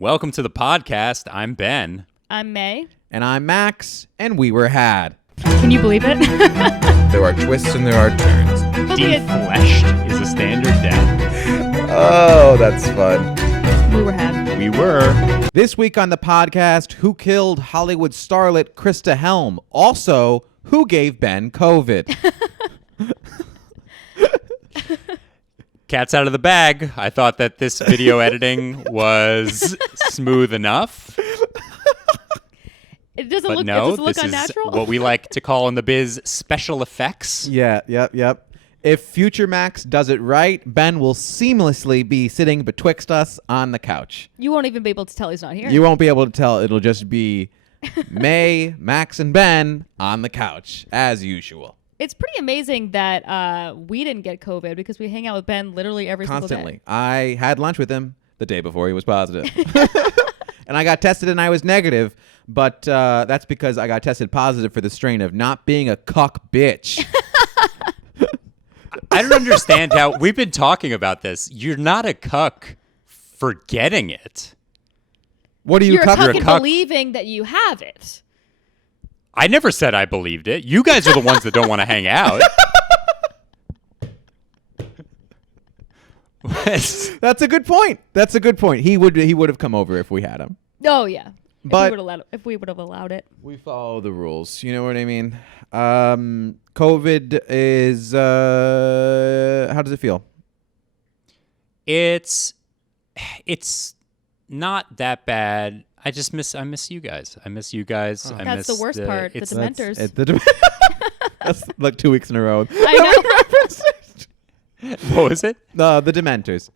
Welcome to the podcast. I'm Ben. I'm Mae. And I'm Max, and we were had. Can you believe it? There are twists and there are turns. Defleshed is a standard death. Oh, that's fun. We were had. We were. This week on the podcast, who killed Hollywood starlet Christa Helm? Also, who gave Ben COVID? Cat's out of the bag. I thought that this video editing was smooth enough. It doesn't But look, no, it doesn't look this unnatural. is what we like to call in the biz special effects. Yep. If Future Max does it right, Ben will seamlessly be sitting betwixt us on the couch. You won't even be able to tell he's not here. You won't be able to tell. It'll just be Mae, Max, and Ben on the couch, as usual. It's pretty amazing that we didn't get COVID because we hang out with Ben literally every single Constantly. day. I had lunch with him the day before he was positive. And I got tested and I was negative, but that's because I got tested positive for the strain of not being a cuck bitch. I don't understand how we've been talking about this. You're not a cuck for getting it. What are you You're a cuck? cuck You're a in cuck. believing that you have it. I never said I believed it. You guys are the ones that don't want to hang out. That's a good point. He would have come over if we had him. Oh yeah. But if we would have allowed it. we follow the rules. You know what I mean? COVID is how does it feel? It's not that bad. I miss you guys. I miss you guys. I That's miss the worst part. The Dementors. That's like 2 weeks in a row. I know. What was it? The Dementors.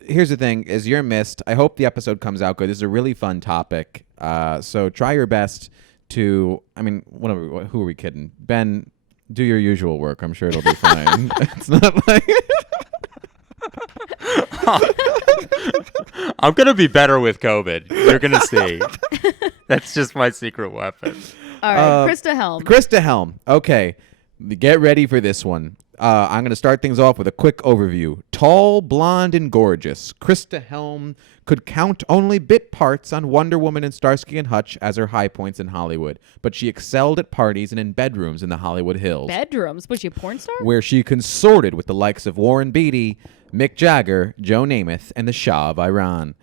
Here's the thing: is you're missed. I hope the episode comes out good. This is a really fun topic. So try your best to. I mean, who are we kidding? Ben, do your usual work. I'm sure it'll be fine. It's not like. I'm going to be better with COVID. You're going to see. That's just my secret weapon. All right, Christa Helm. Christa Helm. Okay, get ready for this one. I'm going to start things off with a quick overview. Tall, blonde, and gorgeous, Christa Helm could count only bit parts on Wonder Woman and Starsky and Hutch as her high points in Hollywood, but she excelled at parties and in bedrooms in the Hollywood Hills, Bedrooms. Was she a porn star? where she consorted with the likes of Warren Beatty, Mick Jagger, Joe Namath, and the Shah of Iran.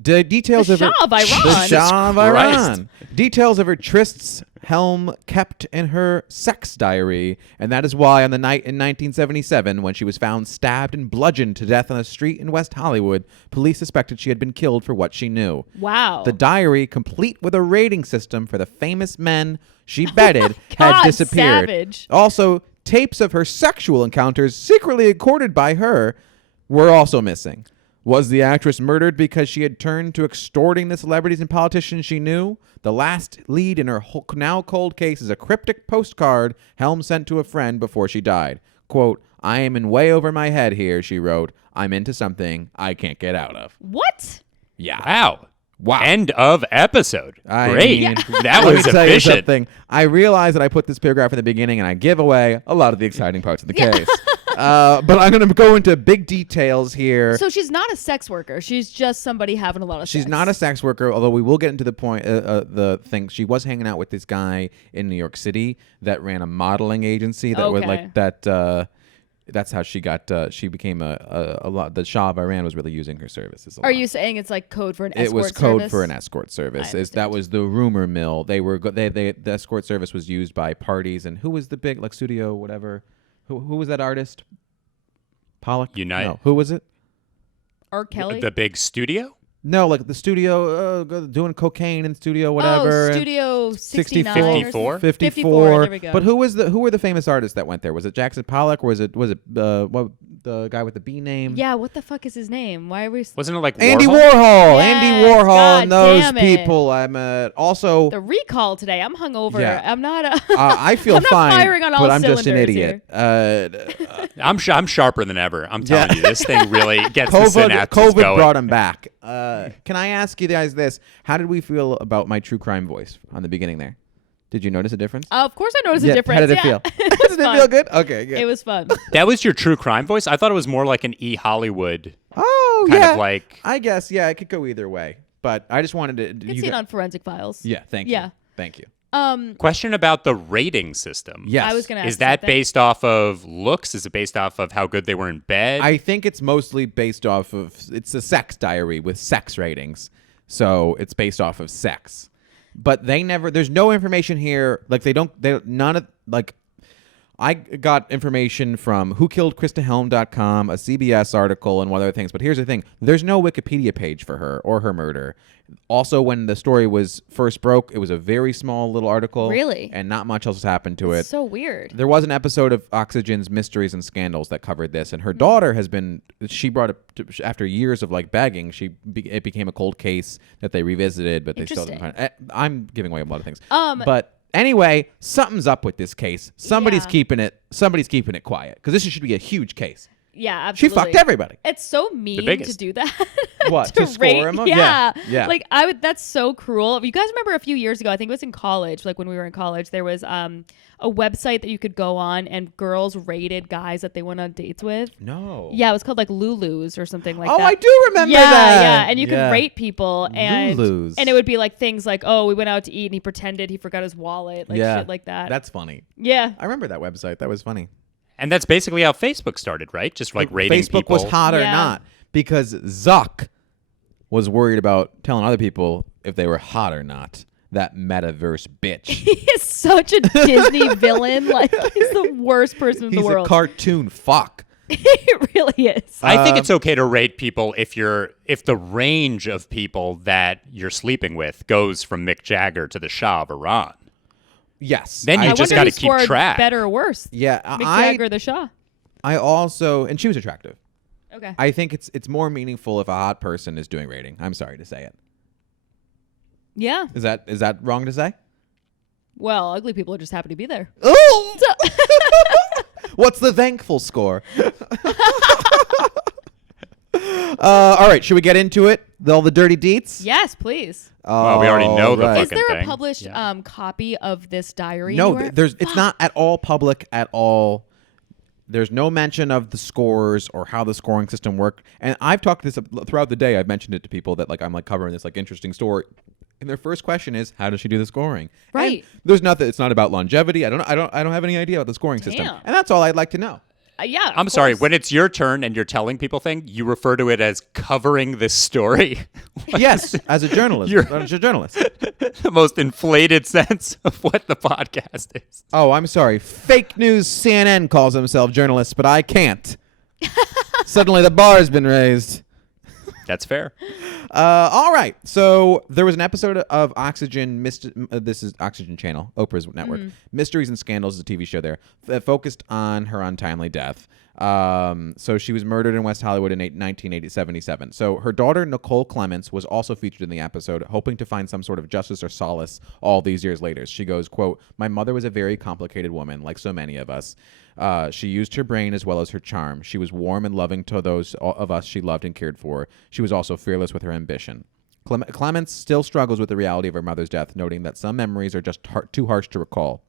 Details The of her Shah of Iran? The Shah of Christ. Iran. Details of her trysts Helm kept in her sex diary, and that is why on the night in 1977, when she was found stabbed and bludgeoned to death on a street in West Hollywood, police suspected she had been killed for what she knew. Wow. The diary, complete with a rating system for the famous men she bedded, had God, disappeared. savage. Also, tapes of her sexual encounters secretly recorded by her were also missing. Was the actress murdered because she had turned to extorting the celebrities and politicians she knew? The last lead in her now cold case is a cryptic postcard Helm sent to a friend before she died. Quote, "I am in way over my head here," she wrote. "I'm into something I can't get out of." What? Yeah. Wow. End of episode. I Great. mean, That let was me tell you efficient. something. I realize that I put this paragraph in the beginning and I give away a lot of the exciting parts of the case. But I'm going to go into big details here. So she's not a sex worker. She's just somebody having a lot of sex. She's not a sex worker, although we will get into the point, the thing. She was hanging out with this guy in New York City that ran a modeling agency that was like that. That's how she got. She became a lot. The Shah of Iran was really using her services. Are you saying it's like code for an escort It was service? code for an escort service. That understand. was the rumor mill. They were the escort service was used by parties. And who was the big studio whatever? Who was that artist? Pollock. Unite. No, who was it? R. Kelly? The big studio? No, like the studio doing cocaine in studio whatever. Oh, Studio 69 54? or 54. There we go. But who were the famous artists that went there? Was it Jackson Pollock or was it the guy with the B name? Yeah, what the fuck is his name? Why are we... Wasn't it like Andy Warhol? Warhol. Yes, Andy Warhol God and those damn it. people. I'm also The recall today. I'm hungover. Yeah. I'm not a... I feel I'm not fine, firing on all but I'm just an cylinders idiot. I'm sharper than ever. I'm telling you, this thing really gets the COVID synapses going. brought him back. Can I ask you guys this? How did we feel about my true crime voice on the beginning there? Did you notice a difference? Of course I noticed a difference. How did it Yeah. feel? It was Did it fun. feel good? Okay, good. It was fun. That was your true crime voice? I thought it was more like an E! Hollywood Oh, Kind yeah. of like I guess, yeah, it could go either way. But I just wanted to. You can see it on Forensic Files. Yeah, thank you. Yeah. Thank you. question about the rating system. Yes. I was going to ask Is that something. based off of looks? Is it based off of how good they were in bed? I think it's mostly based off of. It's a sex diary with sex ratings. So it's based off of sex. But they never. There's no information here. Like, none of. Like, I got information from whokilledchristahelm.com, a CBS article, and one other things. But here's the thing. There's no Wikipedia page for her or her murder. Also, when the story was first broke, it was a very small little article. Really? And not much else has happened to it. So weird. There was an episode of Oxygen's Mysteries and Scandals that covered this, and her daughter has been. She brought it after years of like begging. It became a cold case that they revisited, but they still didn't find it. I'm giving away a lot of things. But anyway, something's up with this case. Somebody's Yeah. keeping it. Somebody's keeping it quiet because this should be a huge case. Yeah, She absolutely. fucked everybody. It's so mean to biggest. do that. What, to score rate- him up? Yeah. Yeah. Like that's so cruel. You guys remember a few years ago, I think it was in college, like when we were in college, there was a website that you could go on and girls rated guys that they went on dates with. No. Yeah, it was called like Lulu's or something like Oh, that. I do remember yeah, that. Yeah, and you Yeah. could rate people and Lulu's. and it would be like things like, oh, we went out to eat and he pretended he forgot his wallet, like shit like that. That's funny. yeah. I remember that website. That was funny. and that's basically how Facebook started, right? Just like rating Facebook people. was hot or Yeah. not because Zuck was worried about telling other people if they were hot or not. That metaverse bitch. He is such a Disney villain. Like he's the worst person in He's the world. a cartoon fuck. He really is. I think it's okay to rate people if the range of people that you're sleeping with goes from Mick Jagger to the Shah of Iran. Yes. Then you I just wonder got to who keep scored track. better or worse. Yeah, Mick Jagger or the Shah. I also, and she was attractive. Okay. I think it's more meaningful if a hot person is doing rating. I'm sorry to say it. Yeah. Is that wrong to say? Well, ugly people are just happy to be there. Oh! What's the thankful score? All right, should we get into it? All the dirty deets? Yes, please. Well, we already know the All right. Is fucking there a thing. published Yeah. copy of this diary? No, anywhere? it's not at all public at all. There's no mention of the scores or how the scoring system worked. And I've talked this throughout the day. I've mentioned it to people that like I'm like covering this like interesting story. And their first question is, how does she do the scoring? Right. And there's nothing. It's not about longevity. I don't have any idea about the scoring system. Damn. And that's all I'd like to know. Yeah. I'm of sorry. course. When it's your turn and you're telling people things, you refer to it as covering this story. Yes, as a journalist. As a journalist. The most inflated sense of what the podcast is. Oh, I'm sorry. Fake news CNN calls themselves journalists, but I can't. Suddenly the bar has been raised. That's fair. All right. So there was an episode of Oxygen. This is Oxygen Channel, Oprah's network. Mysteries and Scandals is a TV show there that focused on her untimely death. So she was murdered in West Hollywood in 1977. So her daughter, Nicole Clements, was also featured in the episode, hoping to find some sort of justice or solace all these years later. She goes, quote, "My mother was a very complicated woman, like so many of us. She used her brain as well as her charm. She was warm and loving to those of us she loved and cared for. She was also fearless with her ambition." Clements still struggles with the reality of her mother's death, noting that some memories are just too harsh to recall.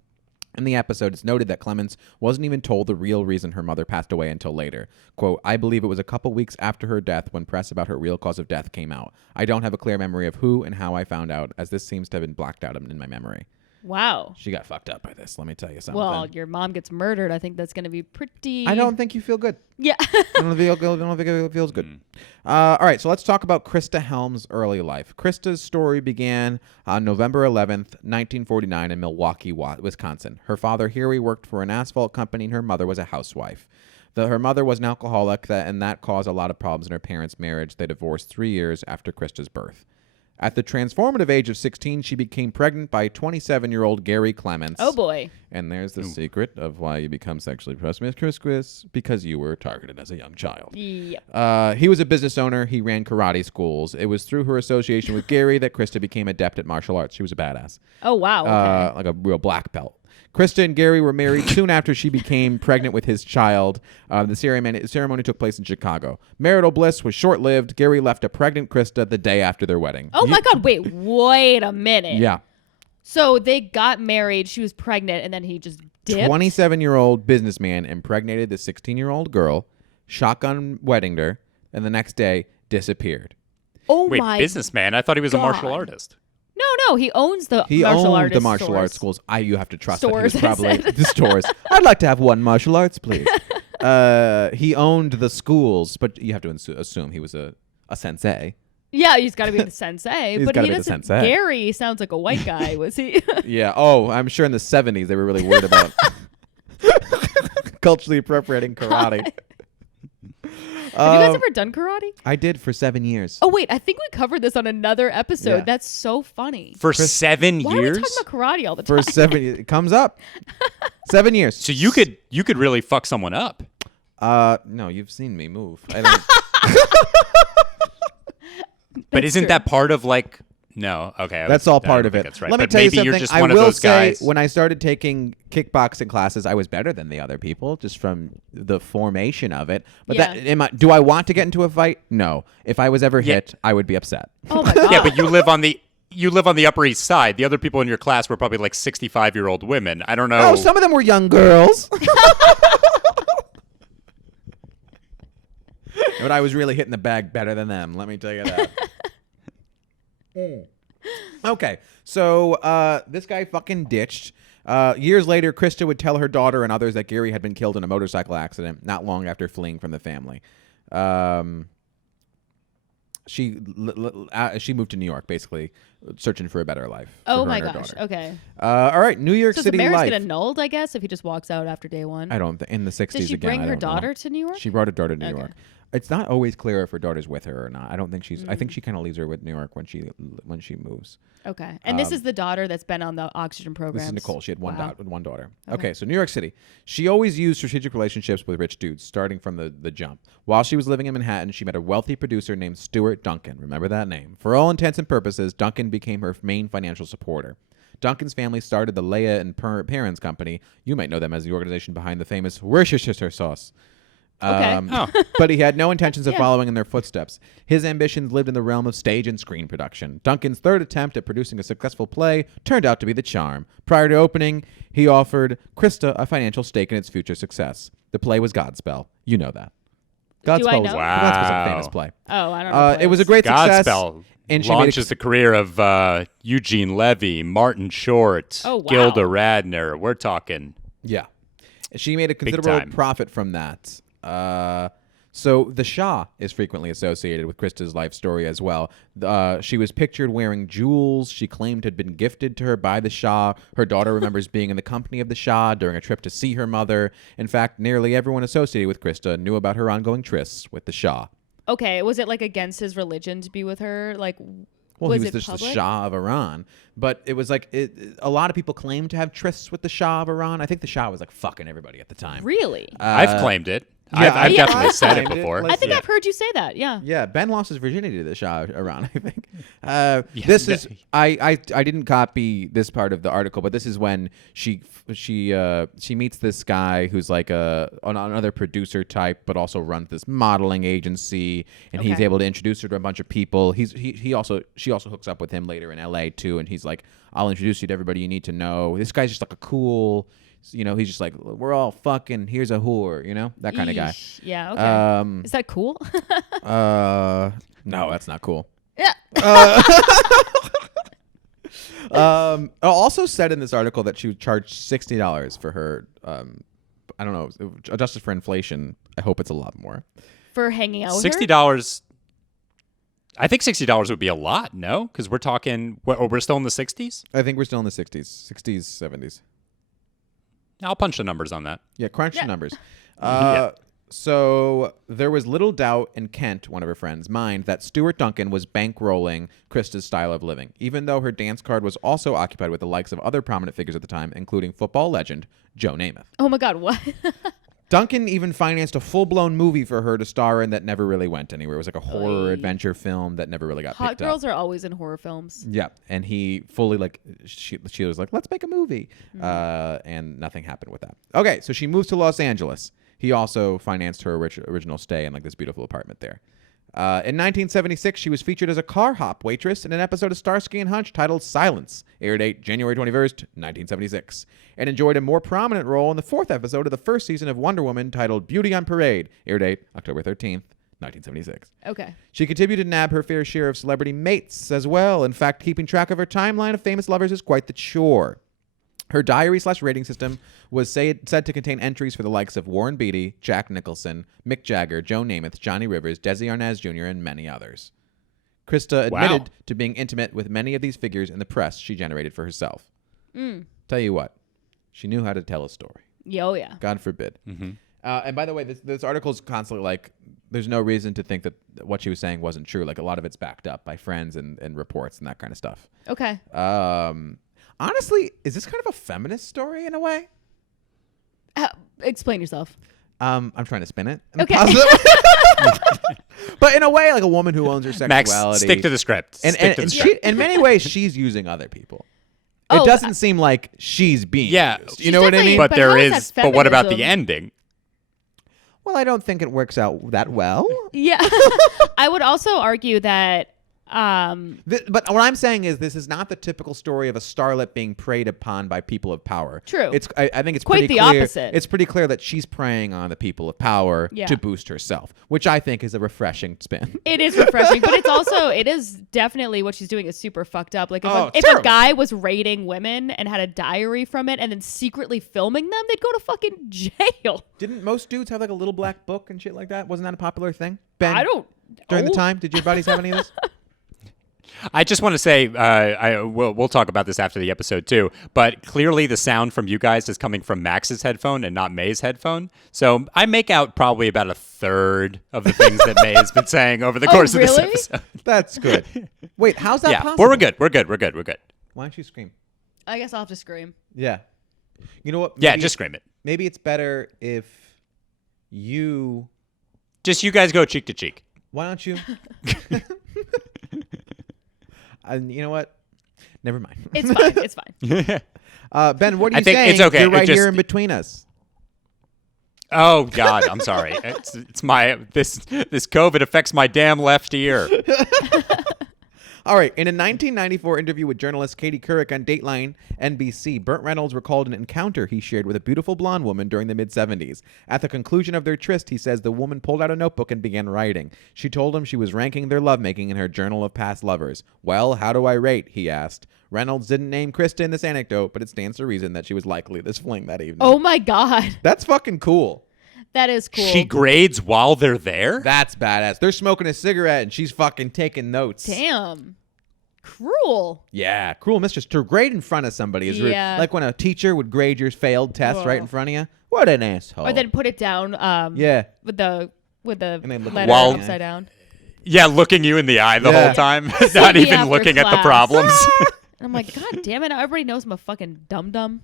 In the episode, it's noted that Clements wasn't even told the real reason her mother passed away until later. Quote, "I believe it was a couple weeks after her death when press about her real cause of death came out. I don't have a clear memory of who and how I found out, as this seems to have been blacked out in my memory." Wow. She got fucked up by this, let me tell you something. Well, your mom gets murdered. I think that's going to be pretty. I don't think you feel good. Yeah. I don't think it feels good. All right, so let's talk about Christa Helm's early life. Krista's story began on November 11th, 1949 in Milwaukee, Wisconsin. Her father, Harry, worked for an asphalt company, and her mother was a housewife. Her mother was an alcoholic, and that caused a lot of problems in her parents' marriage. They divorced 3 years after Krista's birth. At the transformative age of 16, she became pregnant by 27-year-old Gary Clements. Oh, boy. And there's the secret of why you become sexually promiscuous, because you were targeted as a young child. Yep. He was a business owner. He ran karate schools. It was through her association with Gary that Krista became adept at martial arts. She was a badass. Oh, wow. Okay. Like a real black belt. Krista and Gary were married soon after she became pregnant with his child. The ceremony took place in Chicago. Marital bliss was short-lived. Gary left a pregnant Krista the day after their wedding. Oh, my God. Wait a minute. Yeah. So they got married. She was pregnant, and then he just dipped? 27-year-old businessman impregnated the 16-year-old girl, shotgun weddinged her, and the next day disappeared. Oh Wait, my businessman? I thought he was a martial God. artist. No, he owns the He martial owned arts the martial stores. arts schools. You have to trust Stores, that he was I probably said. the stores. I'd like to have one martial arts, please. He owned the schools, but you have to assume he was a sensei. Yeah, he's got to be the sensei. He's but gotta he be the doesn't. sensei. Gary sounds like a white guy. Was he? Yeah. Oh, I'm sure in the 70s they were really worried about culturally appropriating karate. Have you guys ever done karate? I did for 7 years. Oh wait, I think we covered this on another episode. Yeah. That's so funny. For 7 Why years? are we talking about karate all the For time? 7 years. It comes up. 7 years. So you could really fuck someone up. No, you've seen me move. I don't. But That's isn't true. that part of like? No, okay. That's all I part don't of think it. That's right. Let me But tell you maybe something. you're just I one will of those say, guys. when I started taking kickboxing classes, I was better than the other people, just from the formation of it. But Yeah. do I want to get into a fight? No. If I was ever Yeah. hit, I would be upset. Oh my god. Yeah, but you live on the Upper East Side. The other people in your class were probably like 65-year-old women. I don't know. Oh, some of them were young girls. But I was really hitting the bag better than them. Let me tell you that. Okay, so this guy fucking ditched. Years later, Krista would tell her daughter and others that Gary had been killed in a motorcycle accident not long after fleeing from the family. She moved to New York, basically, searching for a better life. For Oh her my and her gosh. daughter. Okay. All right, New York So does City the marriage life. get annulled, I guess, if he just walks out after day one? I don't think in the 60s Did she again. bring I her don't know. daughter to New York? She brought her daughter to New Okay. York. It's not always clear if her daughter's with her or not. I don't think she's. I think Mm. she kind of leaves her with New York when she moves. Okay. And this is the daughter that's been on the oxygen program. This is Nicole. She had one daughter. Okay. Okay, so New York City. She always used strategic relationships with rich dudes, starting from the jump. While she was living in Manhattan, she met a wealthy producer named Stuart Duncan. Remember that name. For all intents and purposes, Duncan became her main financial supporter. Duncan's family started the Leia and Perrins Company. You might know them as the organization behind the famous Worcestershire sauce. Okay. But he had no intentions of Yeah. following in their footsteps. His ambitions lived in the realm of stage and screen production. Duncan's third attempt at producing a successful play turned out to be The Charm. Prior to opening, he offered Krista a financial stake in its future success. The play was Godspell. You know that. Godspell was know? Godspell's a Wow. famous play. Oh, I don't know. It was a great success. Godspell And she made launches the career of Eugene Levy, Martin Short, Oh, wow. Gilda Radner. We're talking. Yeah. She made a considerable time. profit from that. So the Shah is frequently associated with Krista's life story as well. She was pictured wearing jewels she claimed had been gifted to her by the Shah. Her daughter remembers being in the company of the Shah during a trip to see her mother. In fact, nearly everyone associated with Krista knew about her ongoing trysts with the Shah. Okay. Was it like against his religion to be with her? Like, Well, was he was it just public? the Shah of Iran. But it was like, a lot of people claim to have trysts with the Shah of Iran. I think the Shah was like fucking everybody at the time. Really? I've claimed it. yeah, I've Yeah. definitely said it claimed it. before. Like- I think Yeah. I've heard you say that. Yeah. Yeah, Ben lost his virginity to the Shah of Iran, I think. This is I didn't copy this part of the article, but this is when she meets this guy who's like another producer type, but also runs this modeling agency, and he's Okay. able to introduce her to a bunch of people. She also hooks up with him later in LA too, and he's like, I'll introduce you to everybody you need to know. This guy's just like a cool, he's just like, we're all fucking, here's a whore, that kind of guy. Eesh. Yeah. Okay. Um, Is that cool? no, that's not cool. yeah. Also said in this article that she would charge $60 for her. I don't know, adjusted for inflation. I hope it's a lot more. For hanging out with $60. I think $60 would be a lot, no? Because we're talking, we're still in the 60s? I think we're still in the 60s, 70s. I'll punch the numbers on that. Yeah, crunch Yeah. the numbers. Yeah. So there was little doubt in Kent, one of her friends' mind, that Stuart Duncan was bankrolling Krista's style of living, even though her dance card was also occupied with the likes of other prominent figures at the time, including football legend Joe Namath. Oh my God. What? Duncan even financed a full-blown movie for her to star in that never really went anywhere. It was like a horror Oy. adventure film that never really got Hot picked girls up. are always in horror films. Yeah, and he fully she was like, let's make a movie, and nothing happened with that. Okay, so she moves to Los Angeles. He also financed her original stay in like this beautiful apartment there. In 1976, she was featured as a car hop waitress in an episode of Starsky and Hutch titled Silence, air date January 21st, 1976, and enjoyed a more prominent role in the fourth episode of the first season of Wonder Woman titled Beauty on Parade, air date October 13th, 1976. Okay. She continued to nab her fair share of celebrity mates as well. In fact, keeping track of her timeline of famous lovers is quite the chore. Her diary/rating system was said to contain entries for the likes of Warren Beatty, Jack Nicholson, Mick Jagger, Joe Namath, Johnny Rivers, Desi Arnaz Jr., and many others. Krista admitted to being intimate with many of these figures in the press she generated for herself. Tell you what, she knew how to tell a story. Oh, yeah. God forbid. And by the way, this article's constantly like, there's no reason to think that what she was saying wasn't true. Like, a lot of it's backed up by friends and reports and that kind of stuff. Okay. Honestly, is this kind of a feminist story in a way? Explain yourself. I'm trying to spin it. Okay. But in a way, like a woman who owns her sexuality. Max, stick to the script. And she, in many ways, she's using other people. It doesn't seem like she's being used. You know what I mean? But there how is is. that But what about the feminism? ending? Well, I don't think it works out that well. Yeah. I would also argue that But what I'm saying is this is not the typical story of a starlet being preyed upon by people of power. True. I think it's Quite pretty the clear. opposite. It's pretty clear that she's preying on the people of power Yeah. to boost herself, which I think is a refreshing spin. it is refreshing, but it is definitely what she's doing is super fucked up. Like if a terrible. guy was rating women and had a diary from it and then secretly filming them, they'd go to fucking jail. Didn't most dudes have like a little black book and shit like that? Wasn't that a popular thing? Ben, I don't. during the time, did your buddies have any of this? I just want to say, we'll talk about this after the episode too, but clearly the sound from you guys is coming from Max's headphone and not Mae's headphone. So I make out probably about a third of the things that Mae has been saying over the course of this really? episode. That's good. Wait, how's that Yeah, possible? well, we're good. We're good. Why don't you scream? I guess I'll have to scream. Yeah. You know what? Yeah, Maybe- just scream it. Maybe it's better if you... Just you guys go cheek to cheek. Why don't you... And you know what? Never mind. It's fine. It's fine. Ben, what are I you think saying? it's okay. You're right It just- here in between us. Oh God, I'm sorry. It's my this COVID affects my damn left ear. All right. In a 1994 interview with journalist Katie Couric on Dateline NBC, Burt Reynolds recalled an encounter he shared with a beautiful blonde woman during the mid-'70s. At the conclusion of their tryst, he says the woman pulled out a notebook and began writing. She told him she was ranking their lovemaking in her journal of past lovers. Well, how do I rate? He asked. Reynolds didn't name Krista in this anecdote, but it stands to reason that she was likely this fling that evening. Oh my God. That's fucking cool. That is cool. She grades while they're there. That's badass. They're smoking a cigarette and she's fucking taking notes. Damn. Cruel. Yeah, cruel mistress. To grade in front of somebody is rude. Yeah. Like when a teacher would grade your failed test right in Whoa. front of you. What an asshole. Or then put it down yeah. with the And then look letter While- upside down. Yeah, looking you in the eye the Yeah. whole time, me not even after looking at the class. problems. And I'm like, God damn it. Now everybody knows I'm a fucking dum-dum.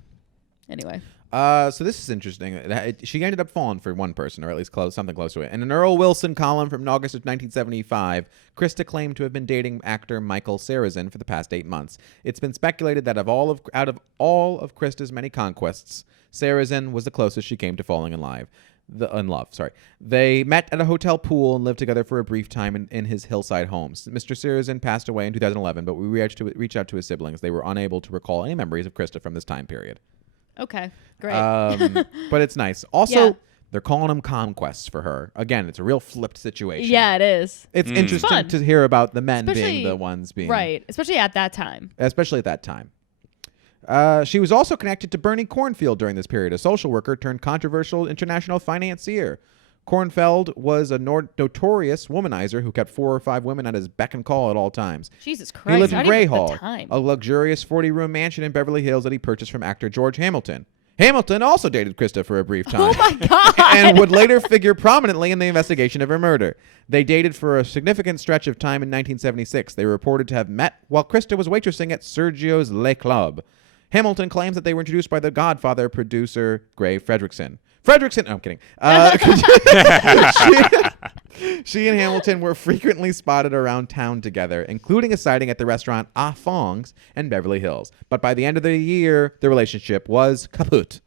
Anyway. So this is interesting. She ended up falling for one person, or at least something close to it. In an Earl Wilson column from August of 1975, Krista claimed to have been dating actor Michael Sarrazin for the past 8 months. It's been speculated that out of all of Krista's many conquests, Sarrazin was the closest she came to falling in love. They met at a hotel pool and lived together for a brief time in his hillside home. Mr. Sarrazin passed away in 2011, but we reached out to his siblings. They were unable to recall any memories of Krista from this time period. Okay. Great. But it's nice. Also, Yeah. they're calling them conquests for her. Again, it's a real flipped situation. Yeah, it is. It's interesting Fun. to hear about the men Especially- being the ones being... Right. Especially at that time. Especially at that time. She was also connected to Bernie Kornfield during this period, a social worker turned controversial international financier. Kornfeld was a notorious womanizer who kept 4 or 5 women at his beck and call at all times. Jesus He Christ. lived in not Gray even the Hall, time. a luxurious 40-room mansion in Beverly Hills that he purchased from actor George Hamilton. Hamilton also dated Krista for a brief time. Oh my God. And would later figure prominently in the investigation of her murder. They dated for a significant stretch of time in 1976. They were reported to have met while Krista was waitressing at Sergio's Le Club. Hamilton claims that they were introduced by the Godfather producer Gray Fredrickson. No, I'm kidding. She and Hamilton were frequently spotted around town together, including a sighting at the restaurant Ah Fong's in Beverly Hills. But by the end of the year, the relationship was kaput.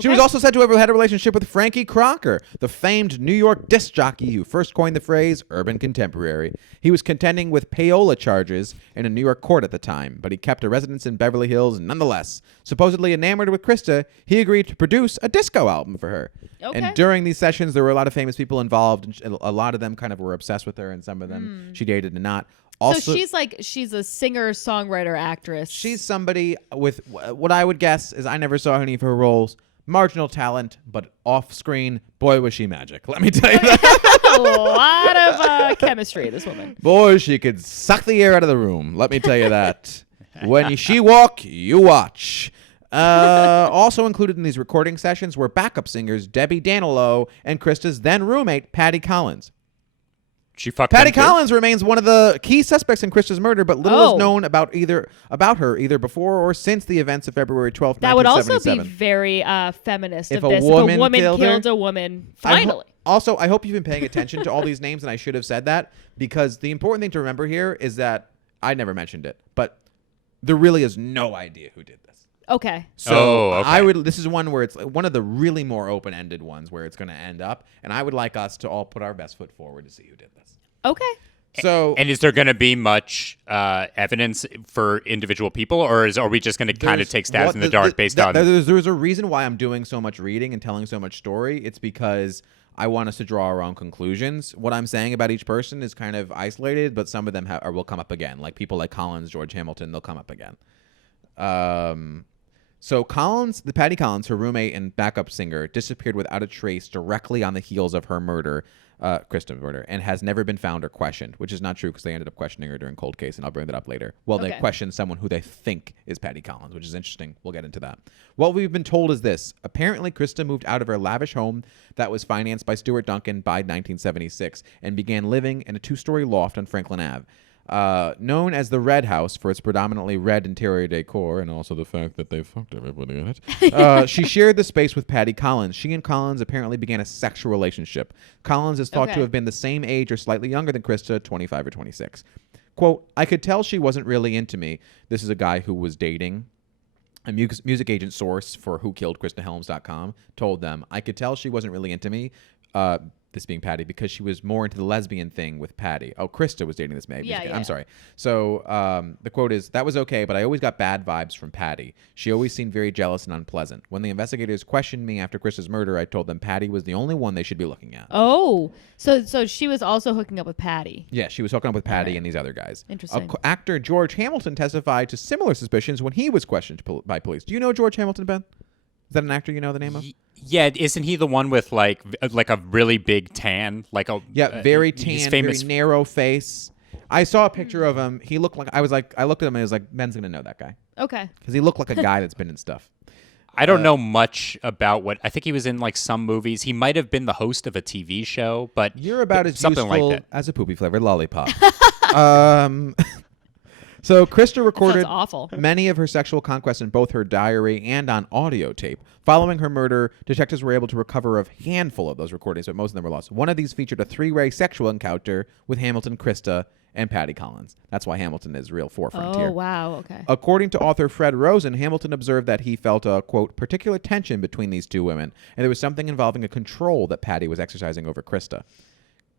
She was also said to have had a relationship with Frankie Crocker, the famed New York disc jockey who first coined the phrase urban contemporary. He was contending with payola charges in a New York court at the time, but he kept a residence in Beverly Hills nonetheless. Supposedly enamored with Krista, he agreed to produce a disco album for her. Okay. And during these sessions, there were a lot of famous people involved, and a lot of them kind of were obsessed with her, and some of them she dated and not. Also, so she's a singer, songwriter, actress. she's somebody with what I would guess is I never saw any of her roles. Marginal talent, but off screen, boy, was she magic. Let me tell you that. a lot of chemistry, this woman. Boy, she could suck the air out of the room. Let me tell you that. When she walk, you watch. Also included in these recording sessions were backup singers Debbie Danilo and Krista's then roommate, Patty Collins. She fucked Patty them too? Collins remains one of the key suspects in Krista's murder, but little is known about her either before or since the events of February 12th, That would also 1977. be very feminist If of a this. woman if a woman killed killed her? a woman, finally. Also, I hope you've been paying attention to all these names, and I should have said that, because the important thing to remember here is that I never mentioned it, but there really is no idea who did this. Okay. So okay. this is one where it's one of the really more open-ended ones where it's going to end up, and I would like us to all put our best foot forward to see who did this. Okay. So, And is there going to be much evidence for individual people, or are we just going to kind of take stabs in the dark based on? There's a reason why I'm doing so much reading and telling so much story. It's because I want us to draw our own conclusions. What I'm saying about each person is kind of isolated, but some of them will come up again. Like people like Collins, George Hamilton, they'll come up again. So Patty Collins, her roommate and backup singer, disappeared without a trace directly on the heels of her murder, Krista's murder, and has never been found or questioned, which is not true because they ended up questioning her during cold case, and I'll bring that up later. Well, they questioned someone who they think is Patty Collins, which is interesting. We'll get into that. What we've been told is this. Apparently, Krista moved out of her lavish home that was financed by Stuart Duncan by 1976 and began living in a 2-story loft on Franklin Ave. Known as the Red House for its predominantly red interior decor and also the fact that they fucked everybody in it, she shared the space with Patty Collins. She and Collins apparently began a sexual relationship. Collins is thought to have been the same age or slightly younger than Krista, 25 or 26. Quote, I could tell she wasn't really into me. This is a guy who was dating. A music agent source for WhoKilledKristaHelms.com told them, I could tell she wasn't really into me. This being Patty, because she was more into the lesbian thing with Patty. Oh, Krista was dating this man. Yeah. I'm sorry. So the quote is, that was okay, but I always got bad vibes from Patty. She always seemed very jealous and unpleasant. When the investigators questioned me after Krista's murder, I told them Patty was the only one they should be looking at. Oh, so she was also hooking up with Patty. Yeah, she was hooking up with Patty and these other guys. Interesting. Actor George Hamilton testified to similar suspicions when he was questioned by police. Do you know George Hamilton, Ben? Is that an actor you know the name of? Yeah, isn't he the one with like a really big tan, like a very he's tan, famous very narrow face. I saw a picture of him. He looked like I looked at him and I was like, Ben's gonna know that guy Okay. because he looked like a guy that's been in stuff. I don't know much about what I think he was in like some movies. He might have been the host of a TV show, but You're about as something useful like that. as a poopy flavored lollipop. So Krista recorded Sounds awful. many of her sexual conquests in both her diary and on audio tape. Following her murder, detectives were able to recover a handful of those recordings, but most of them were lost. One of these featured a 3-way sexual encounter with Hamilton, Krista, and Patty Collins. That's why Hamilton is real forefront here. Oh, wow. Okay. According to author Fred Rosen, Hamilton observed that he felt a, quote, particular tension between these two women, and there was something involving a control that Patty was exercising over Krista.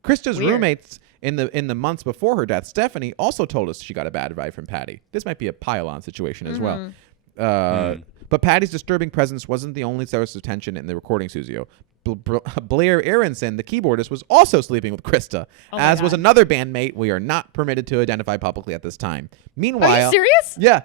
Krista's roommates in the months before her death, Stephanie, also told us she got a bad vibe from Patty. This might be a pile-on situation as well. But Patty's disturbing presence wasn't the only source of tension in the recording studio. Blair Aronson, the keyboardist, was also sleeping with Krista, as was another bandmate we are not permitted to identify publicly at this time. Meanwhile, Are you serious? Yeah.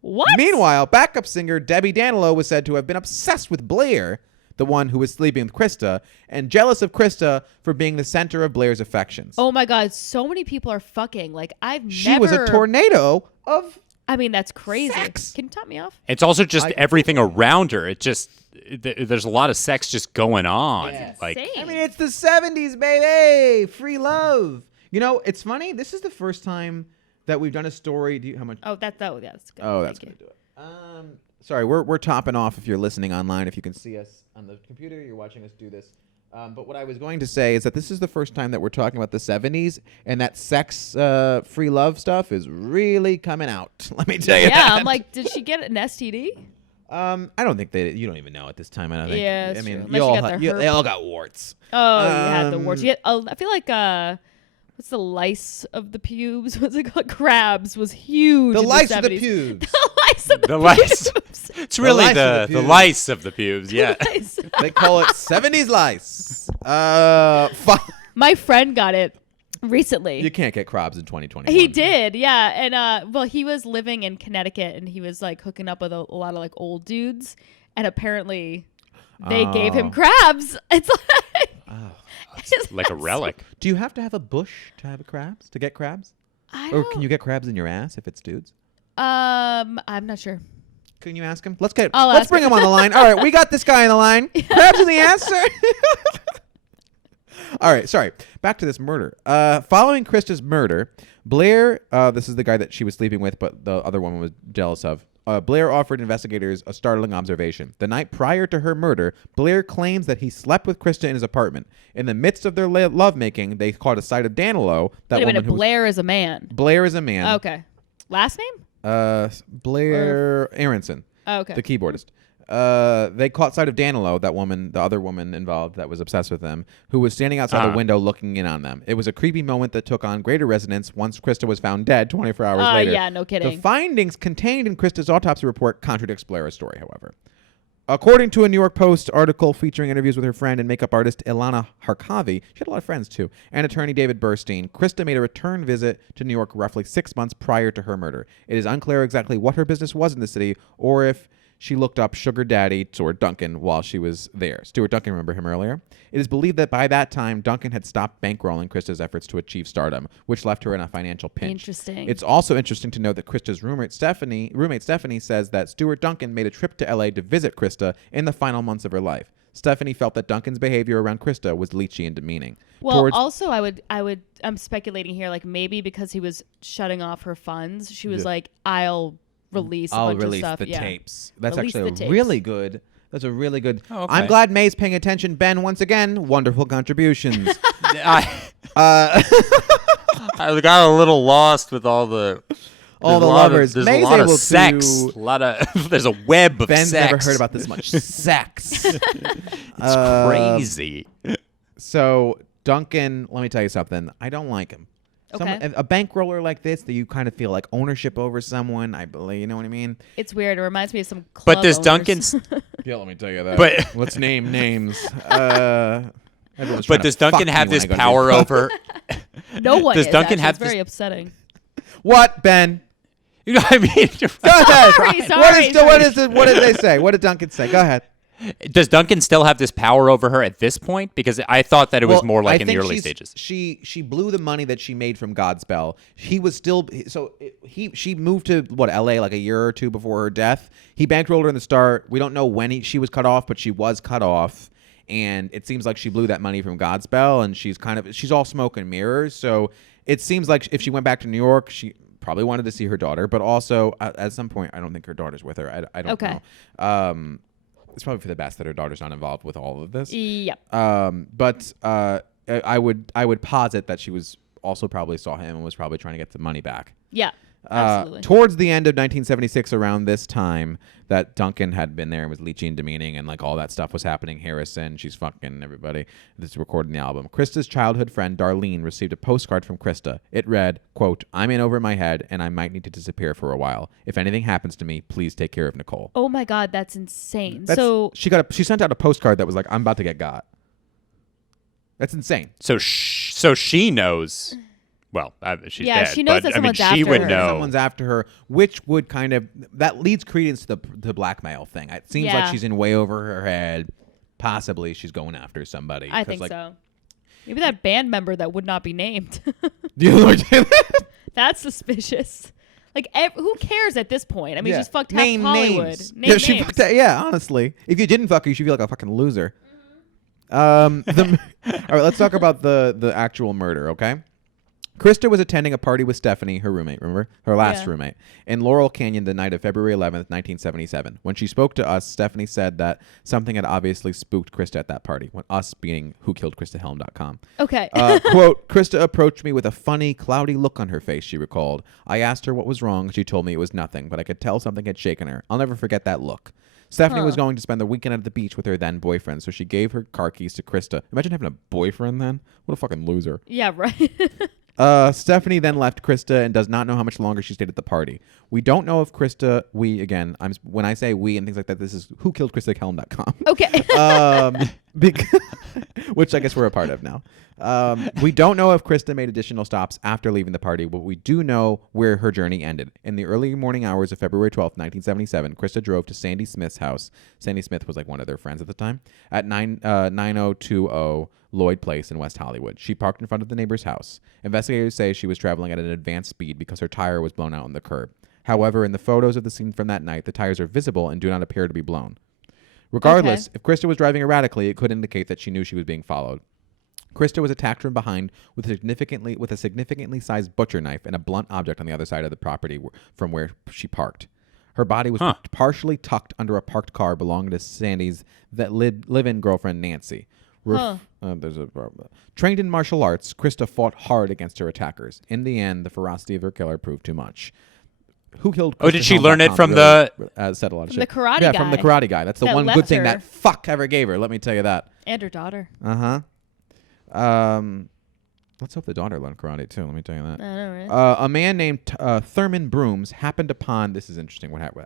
What? Meanwhile, backup singer Debbie Danilo was said to have been obsessed with Blair, the one who was sleeping with Krista, and jealous of Krista for being the center of Blair's affections. Oh my God. So many people are fucking. Like, She was a tornado of I mean, that's crazy. sex. Can you top me off? It's also just everything around her. It just there's a lot of sex just going on. Yes. Like Insane. I mean, it's the 70s, baby. Free love. You know, it's funny. This is the first time that we've done a story. How much? Oh, that's good. Oh, that's going to do it. Sorry, we're topping off if you're listening online. If you can see us on the computer, you're watching us do this. But what I was going to say is that this is the first time that we're talking about the 70s, and that sex, free love stuff is really coming out. Let me tell you that. Yeah, I'm like, did she get an STD? I don't think you don't even know at this time. I don't think. Yeah, I that's mean, true. Unless you got the they all got warts. Oh, you had the warts. I feel like what's the lice of the pubes? What's it called? Crabs was huge. The in lice the of the 70s. pubes. The lice of the The lice. pubes. It's really lice of the the pubes. lice of the pubes. Yeah. Lice. They call it 70s lice. My friend got it recently. You can't get crabs in 2021. He did, yeah. And well, he was living in Connecticut, and he was like hooking up with a lot of like old dudes, and apparently they gave him crabs. It's like, It's like a relic. Do you have to have a bush to have crabs to get crabs? Or can you get crabs in your ass if it's dudes? I'm not sure. Can you ask him? Let's ask bring him on the line. All right, we got this guy on the line. Crabs in the ass, sir. All right, sorry. Back to this murder. Following Krista's murder, Blair, this is the guy that she was sleeping with, but the other woman was jealous of. Blair offered investigators a startling observation. The night prior to her murder, Blair claims that he slept with Krista in his apartment. In the midst of their lovemaking, they caught a sight of Danilo. Wait a minute, Blair is a man. Blair is a man. Okay. Last name? Blair Aronson. Oh, okay. The keyboardist. They caught sight of Danilo, that woman, the other woman involved that was obsessed with them, who was standing outside the window looking in on them. It was a creepy moment that took on greater resonance once Krista was found dead 24 hours later. Yeah, no kidding. The findings contained in Krista's autopsy report contradicts Blair's story, however. According to a New York Post article featuring interviews with her friend and makeup artist Ilana Harkavi, she had a lot of friends too, and attorney David Burstein, Krista made a return visit to New York roughly 6 months prior to her murder. It is unclear exactly what her business was in the city or if she looked up Sugar Daddy Stuart Duncan while she was there. Stuart Duncan, remember him earlier? It is believed that by that time, Duncan had stopped bankrolling Krista's efforts to achieve stardom, which left her in a financial pinch. Interesting. It's also interesting to note that Krista's roommate Stephanie says that Stuart Duncan made a trip to LA to visit Krista in the final months of her life. Stephanie felt that Duncan's behavior around Krista was leechy and demeaning. Well, also, I'm speculating here, like maybe because he was shutting off her funds, she was like, I'll release a bunch of stuff. The tapes. That's Release actually the tapes. really good. That's a really good. Oh, okay. I'm glad Mae's paying attention. Ben, once again, wonderful contributions. I got a little lost with all the lovers. There's Mae's a lot of able sex. to- A lot of there's a web of Ben's sex. never heard about this much sex. It's crazy. So Duncan, let me tell you something. I don't like him. Okay. A bankroller like this, that you kind of feel like ownership over someone. I believe, you know what I mean. It's weird. It reminds me of some club But does owners. Duncan's Yeah, let me tell you that. But- let's name names. But does Duncan have this power over? No one Does is, Duncan actually. have It's very this- upsetting. What, Ben? You know what I mean? Go ahead. Sorry. What did they say? What did Duncan say? Go ahead. Does Duncan still have this power over her at this point? Because I thought that it was more like in the early stages. She blew the money that she made from Godspell. He was still she moved to LA like a year or two before her death. He bankrolled her in the start. We don't know when she was cut off, but she was cut off. And it seems like she blew that money from Godspell, and she's all smoke and mirrors. So it seems like if she went back to New York, she probably wanted to see her daughter, but also at some point, I don't think her daughter's with her. I don't know. It's probably for the best that her daughter's not involved with all of this. Yep. But I would posit that she was also probably saw him and was probably trying to get the money back. Yeah. Absolutely. Towards the end of 1976, around this time, that Duncan had been there and was leechy and demeaning, and like all that stuff was happening. Harrison, she's fucking everybody. This is recording the album. Krista's childhood friend Darlene received a postcard from Krista. It read, quote, "I'm in over my head and I might need to disappear for a while. If anything happens to me, please take care of Nicole." Oh my God, that's insane. She sent out a postcard that was like, "I'm about to get got." That's insane. So she knows. Well, she's dead. She knows but, that someone's she after would her. know. Someone's after her, which would kind of that leads credence to the blackmail thing. It seems like she's in way over her head. Possibly she's going after somebody. I think so. Maybe that band member that would not be named. That's suspicious. Like, who cares at this point? I mean, she's fucked half Hollywood. Names. Name Yeah, she names. fucked that. Yeah, honestly, if you didn't fuck her, you should feel like a fucking loser. All right, let's talk about the actual murder. Okay. Krista was attending a party with Stephanie, her roommate, remember? Her last Yeah. roommate, in Laurel Canyon the night of February 11th, 1977. When she spoke to us, Stephanie said that something had obviously spooked Krista at that party, when us being whokilledkristahelm.com. Okay. Quote, Krista approached me with a funny, cloudy look on her face, she recalled. I asked her what was wrong. She told me it was nothing, but I could tell something had shaken her. I'll never forget that look. Stephanie was going to spend the weekend at the beach with her then boyfriend, so she gave her car keys to Krista. Imagine having a boyfriend then. What a fucking loser. Yeah, right. Stephanie then left Krista and does not know how much longer she stayed at the party. We don't know if Krista, when I say we and things like that, this is whokilledkristahelm.com. Okay. Which I guess we're a part of now. We don't know if Krista made additional stops after leaving the party, but we do know where her journey ended. In the early morning hours of February 12th, 1977, Krista drove to Sandy Smith's house. Sandy Smith was like one of their friends at the time, at 9020 Lloyd Place in West Hollywood. She parked in front of the neighbor's house. Investigators say she was traveling at an advanced speed because her tire was blown out on the curb. However, in the photos of the scene from that night, the tires are visible and do not appear to be blown. Regardless, if Krista was driving erratically, it could indicate that she knew she was being followed. Krista was attacked from behind with a significantly sized butcher knife and a blunt object on the other side of the property from where she parked. Her body was partially tucked under a parked car belonging to Sandy's live-in girlfriend, Nancy. Trained in martial arts, Krista fought hard against her attackers. In the end, the ferocity of her killer proved too much. Who killed Krista? Oh, did she learn it from said a lot of From shit. the karate Yeah, guy. from the karate guy. That's the that one left good thing her. that fuck ever gave her. Let me tell you that. And her daughter. Let's hope the daughter learned karate too. Let me tell you that. I know, right? A man named Thurman Brooms happened upon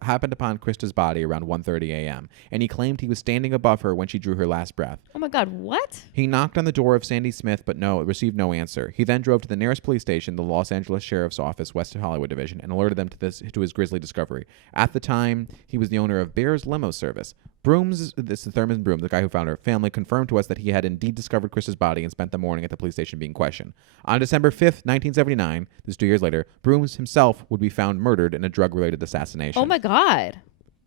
happened upon Krista's body around 1:30 a.m. and he claimed he was standing above her when she drew her last breath. Oh my God, what? He knocked on the door of Sandy Smith, but received no answer. He then drove to the nearest police station, the Los Angeles Sheriff's Office, West Hollywood Division, and alerted them to his grisly discovery. At the time, he was the owner of Bear's Limo Service. This is Thurman Brooms, the guy who found her family, confirmed to us that he had indeed discovered Krista's body and spent the morning at the police station being questioned. On December 5th, 1979, this is 2 years later, Brooms himself would be found murdered in a drug-related assassination. Oh my God.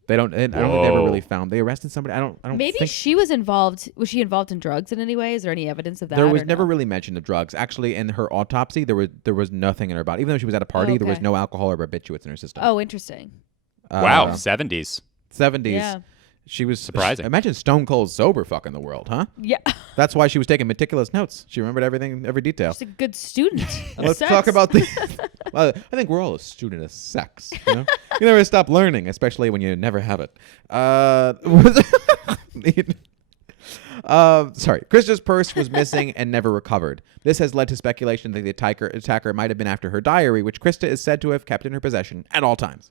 I don't think they ever really found. They arrested somebody. I don't Maybe think she was involved. Was she involved in drugs in any way? Is there any evidence of that? there was or never no? really mention of drugs. Actually, in her autopsy, there was nothing in her body. Even though she was at a party, there was okay. no alcohol or barbiturates in her system. Oh, interesting. Wow, 70s. 70s. Yeah. She was Surprising. Imagine Stone Cold sober fucking the world, huh? Yeah. That's why she was taking meticulous notes. She remembered everything, every detail. She's a good student. of Let's sex. talk about the. Well, I think we're all a student of sex. You know, you never stop learning, especially when you never have it. Sorry. Krista's purse was missing and never recovered. This has led to speculation that the attacker might have been after her diary, which Krista is said to have kept in her possession at all times.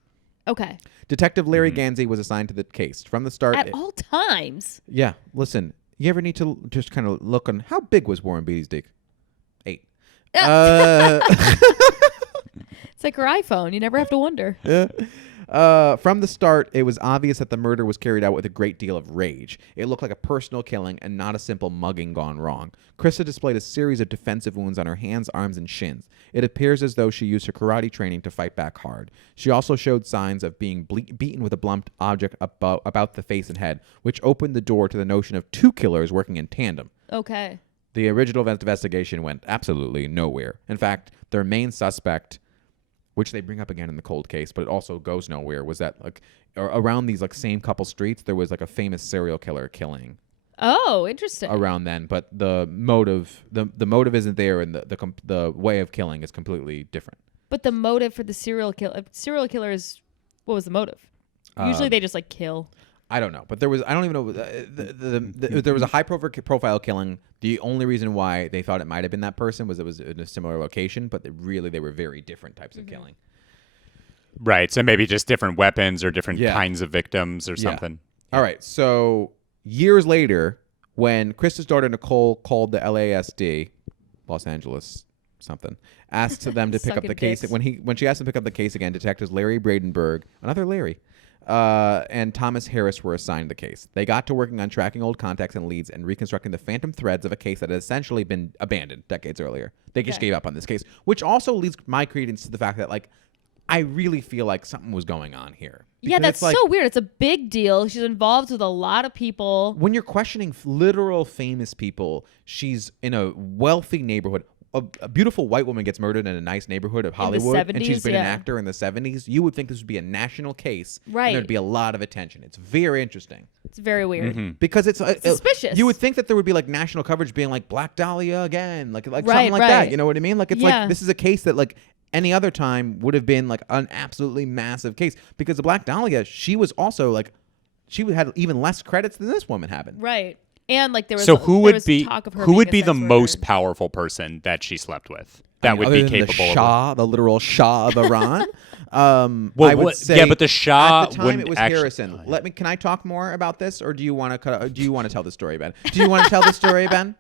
Okay. Detective Larry Gansey was assigned to the case from the start. At all times. Yeah, listen. You ever need to just kind of look on how big was Warren Beatty's dick? 8. It's like her iPhone. You never have to wonder. From the start, it was obvious that the murder was carried out with a great deal of rage. It looked like a personal killing and not a simple mugging gone wrong. Krista displayed a series of defensive wounds on her hands, arms, and shins. It appears as though she used her karate training to fight back hard. She also showed signs of being beaten with a blunt object about the face and head, which opened the door to the notion of two killers working in tandem. Okay. The original investigation went absolutely nowhere. In fact, their main suspect, which they bring up again in the cold case, but it also goes nowhere, was that like around these like same couple streets, there was like a famous serial killer killing Oh, interesting. around then, but the motive isn't there, and the way of killing is completely different. But the motive for the serial killer is, what was the motive? Usually they just like kill. I don't know, but there was, I don't even know, there was a high profile killing. The only reason why they thought it might have been that person was it was in a similar location, but they were very different types of killing. Right. So maybe just different weapons or different Yeah. kinds of victims or something. All right. So years later, when Krista's daughter Nicole called the LASD, Los Angeles something, asked them to pick up Sucking the case. dicks. When she asked them to pick up the case again, detectives Larry Bradenberg, another Larry, and Thomas Harris were assigned the case. They got to working on tracking old contacts and leads and reconstructing the phantom threads of a case that had essentially been abandoned decades earlier. They just Okay. gave up on this case, which also leads my credence to the fact that, like, I really feel like something was going on here. Yeah, Because that's it's like, so weird. It's a big deal. She's involved with a lot of people. when you're questioning literal famous people, she's in a wealthy neighborhood. a beautiful white woman gets murdered in a nice neighborhood of Hollywood, and she's 70s, been an yeah. actor in the 70s, you would think this would be a national case. Right. And there'd be a lot of attention. It's very interesting. It's very weird. Because it's suspicious. You would think that there would be like national coverage being like Black Dahlia again, like Right, something like right. that. You know what I mean? Like it's Yeah. like this is a case that like any other time would have been like an absolutely massive case, because the Black Dahlia, she was also like, she had even less credits than this woman having. Right. And like there was So who there would was be talk of her who would being be a the sex most worker. powerful person that she slept with? That would Other be than capable the of. Shah, the literal Shah of Iran. Well, I would what- say yeah, but the Shah at the time wouldn't it was actually- Harrison. Can I talk more about this, or do you want to tell the story, Ben? Do you want to tell the story, Ben?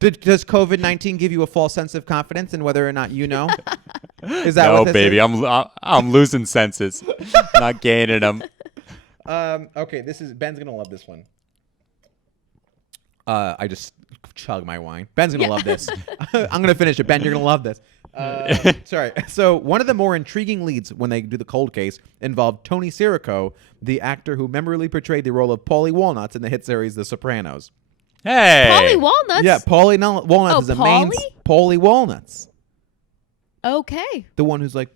Does COVID-19 give you a false sense of confidence in whether or not you know? Is that No, what this baby, is? I'm losing senses, not gaining them. Okay, Ben's gonna love this one. I just chug my wine. Ben's gonna love this. I'm gonna finish it. Ben, you're gonna love this. Sorry. So one of the more intriguing leads when they do the cold case involved Tony Sirico, the actor who memorably portrayed the role of Paulie Walnuts in the hit series The Sopranos. Hey, Polly Walnuts. Yeah, Paulie Walnuts Oh, is the main. Paulie? Paulie Walnuts, Okay. the one who's like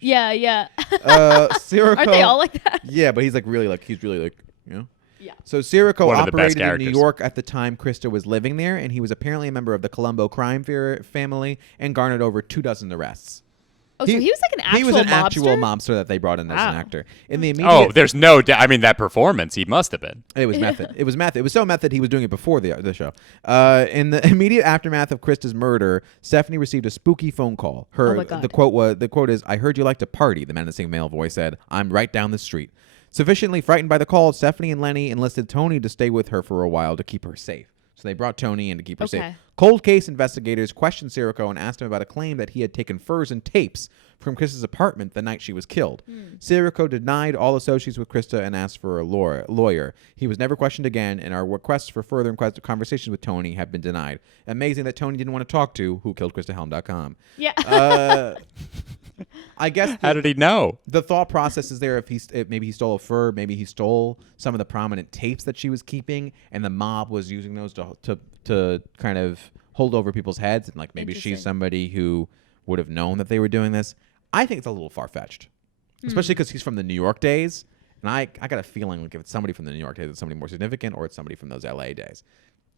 Yeah, yeah. Sirico. Aren't they all like that? Yeah, but he's really like you know. Yeah. So Sirico One of the best operated in New characters. York at the time Krista was living there, and he was apparently a member of the Colombo crime family and garnered over 24 arrests. Oh, so he was like an actual He was an mobster? actual mobster that they brought in as an Wow. actor. In the immediate, Oh, there's no doubt. I mean, that performance, he must have been. it was method. It was method. It was so method he was doing it before the show. In the immediate aftermath of Krista's murder, Stephanie received a spooky phone call. Oh my God. The quote is, "I heard you like to party." The menacing male voice said, "I'm right down the street." Sufficiently frightened by the call, Stephanie and Lenny enlisted Tony to stay with her for a while to keep her safe. So they brought Tony in to keep her safe. Okay. Cold case investigators questioned Sirico and asked him about a claim that he had taken furs and tapes from Krista's apartment the night she was killed. Sirico denied all associates with Krista and asked for a lawyer. He was never questioned again, and our requests for further conversations with Tony have been denied. Amazing that Tony didn't want to talk to whokilledkristahelm.com. Yeah. I guess How did he know? the thought process is there. If maybe he stole a fur, maybe he stole some of the prominent tapes that she was keeping, and the mob was using those to kind of hold over people's heads, and like maybe she's Interesting. somebody who would have known that they were doing this. I think it's a little far fetched, especially because he's from the New York days, and I got a feeling like if it's somebody from the New York days, it's somebody more significant, or it's somebody from those LA days.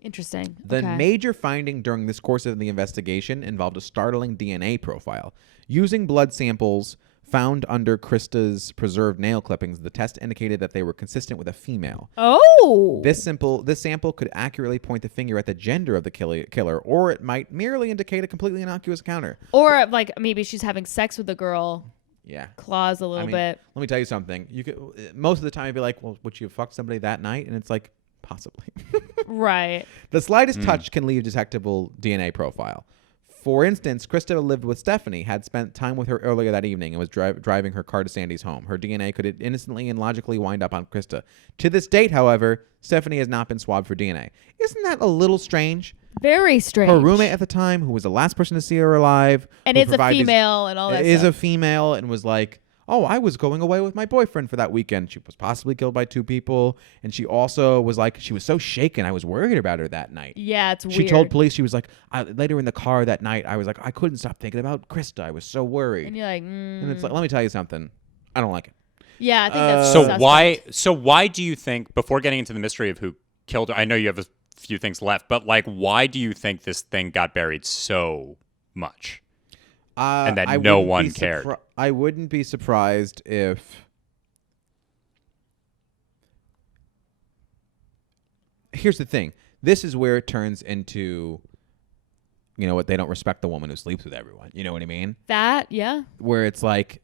Interesting. The Okay. major finding during this course of the investigation involved a startling DNA profile. Using blood samples found under Krista's preserved nail clippings, the test indicated that they were consistent with a female. Oh. This sample could accurately point the finger at the gender of the killer, or it might merely indicate a completely innocuous encounter. Or like maybe she's having sex with the girl, Yeah. claws a little I mean, bit. let me tell you something. You could most of the time you'd be like, "Well, would you have fucked somebody that night?" And it's like, possibly. Right. The slightest touch can leave detectable DNA profile. For instance, Krista lived with Stephanie, had spent time with her earlier that evening, and was driving her car to Sandy's home. Her DNA could innocently and logically wind up on Krista. To this date, however, Stephanie has not been swabbed for DNA. Isn't that a little strange? Very strange. Her roommate at the time, who was the last person to see her alive, and who it's a provided these- female and all that is stuff. a female, and was like, "Oh, I was going away with my boyfriend for that weekend." She was possibly killed by 2 people, and she also was like, she was so shaken, I was worried about her that night. Yeah, it's weird. She told police, she was like, later in the car that night, I was like, I couldn't stop thinking about Krista. I was so worried. And you're like, And it's like, let me tell you something. I don't like it. yeah, I think that's So suspect. why do you think, before getting into the mystery of who killed her, I know you have a few things left, but like, why do you think this thing got buried so much? And that I no wouldn't one be cared. I wouldn't be surprised if... Here's the thing. This is where it turns into, you know what, they don't respect the woman who sleeps with everyone. You know what I mean? That, yeah. Where it's like,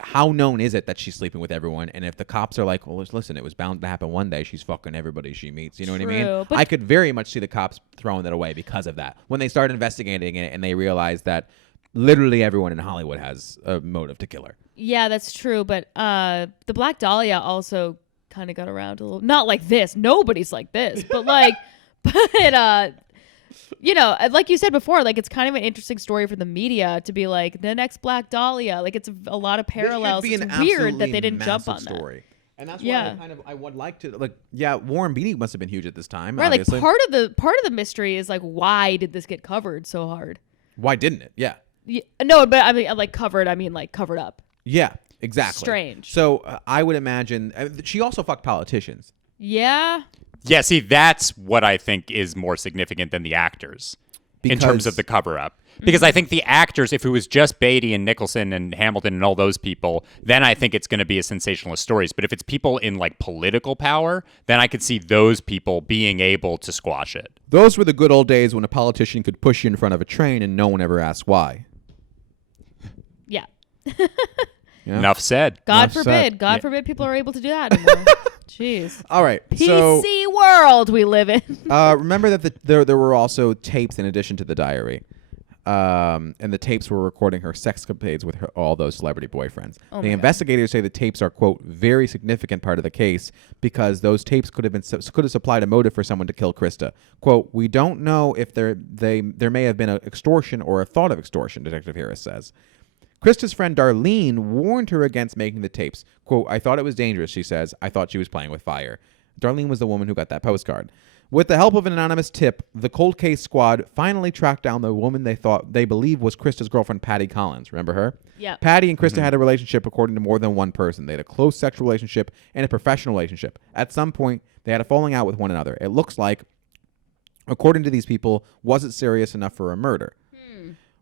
how known is it that she's sleeping with everyone? And if the cops are like, well, listen, it was bound to happen one day. She's fucking everybody she meets. You know what I mean? True, but- I could very much see the cops throwing that away because of that. When they start investigating it and they realize that literally everyone in Hollywood has a motive to kill her. Yeah, that's true. But the Black Dahlia also kind of got around a little. Not like this. Nobody's like this. But like, you know, like you said before, like it's kind of an interesting story for the media to be like the next Black Dahlia. Like it's a lot of parallels. This should be It's an weird that absolutely they didn't jump on massive story. And that's why I would like to Warren Beatty must have been huge at this time. Right, obviously. like part of the mystery is like, why did this get covered so hard? Why didn't it? Yeah. No, but I mean like covered up. Yeah, exactly. Strange. So I would imagine she also fucked politicians. Yeah. Yeah, see, that's what I think is more significant than the actors in terms of the cover-up. Because I think the actors, if it was just Beatty and Nicholson and Hamilton and all those people, then I think it's going to be a sensationalist stories. But if it's people in like political power, then I could see those people being able to squash it. Those were the good old days when a politician could push you in front of a train and no one ever asked why. Yeah. Yeah. Enough said. God forbid people are able to do that anymore. Jeez. All right. PC world we live in. Remember that there were also tapes in addition to the diary. And the tapes were recording her sexcapades with all those celebrity boyfriends. The investigators say the tapes are, quote, very significant part of the case because those tapes could have supplied a motive for someone to kill Krista. Quote, we don't know if there may have been an extortion or a thought of extortion, Detective Harris says. Krista's friend Darlene warned her against making the tapes. Quote, I thought it was dangerous, she says. I thought she was playing with fire. Darlene was the woman who got that postcard. With the help of an anonymous tip, the cold case squad finally tracked down the woman they believe was Krista's girlfriend, Patty Collins. Remember her? Yeah. Patty and Krista had a relationship according to more than one person. They had a close sexual relationship and a professional relationship. At some point, they had a falling out with one another. It looks like, according to these people, wasn't serious enough for a murder.